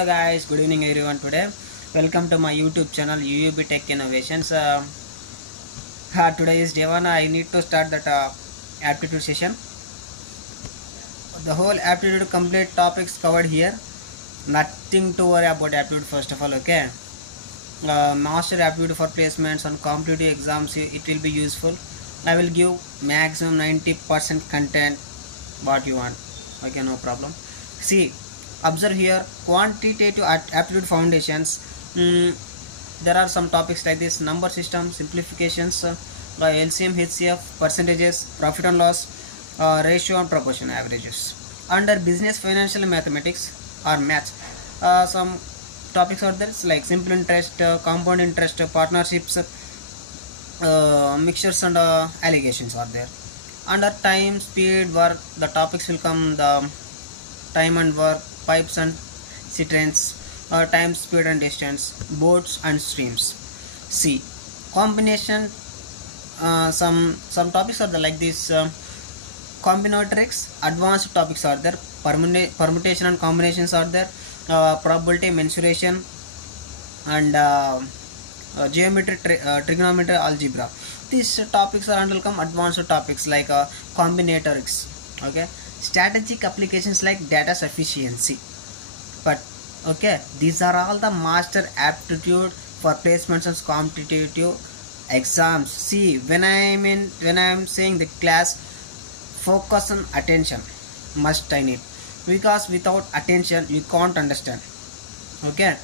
Hello guys, good evening everyone. Today welcome to my YouTube channel UUB Tech Innovations. Today is day 1. I need to start that aptitude session. The whole aptitude complete topics covered here. Nothing to worry about aptitude first of all. Okay, master aptitude for placements on competitive exams, it will be useful. I will give maximum 90% content what you want. Okay, no problem. See, observe here quantitative aptitude foundations. There are some topics like this: number system, simplifications, LCM, HCF, percentages, profit and loss, ratio and proportion averages. Under business, financial, mathematics or maths, some topics are there like simple interest, compound interest, partnerships, mixtures and allegations are there. Under time, speed, work, the topics will come: the time and work, pipes and cisterns, time, speed and distance, boats and streams. C. Combination. Some topics are there like this: combinatorics, advanced topics are there, permutation and combinations are there, probability, mensuration, and geometry, trigonometry, algebra. These topics are under come advanced topics like combinatorics. Okay, strategic applications like data sufficiency. But okay, these are all the master aptitude for placements and competitive exams. See, when I'm saying the class, focus on attention must I need, because without attention you can't understand. Okay,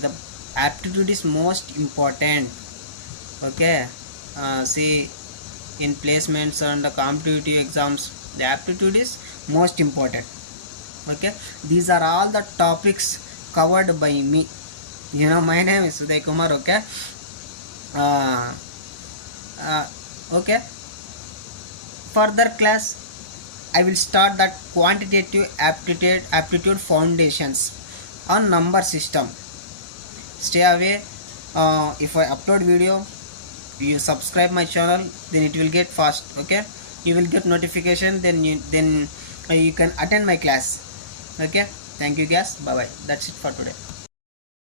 the aptitude is most important. Okay, see, in placements and the competitive exams, the aptitude is most important. Okay, these are all the topics covered by me. My name is Uday Kumar. Okay, uh, okay, further class I will start that quantitative aptitude foundations on number system. Stay away. If I upload video, you subscribe my channel, then it will get fast. Okay, you will get notification, then you can attend my class. Okay, thank you guys, bye bye. That's it for today.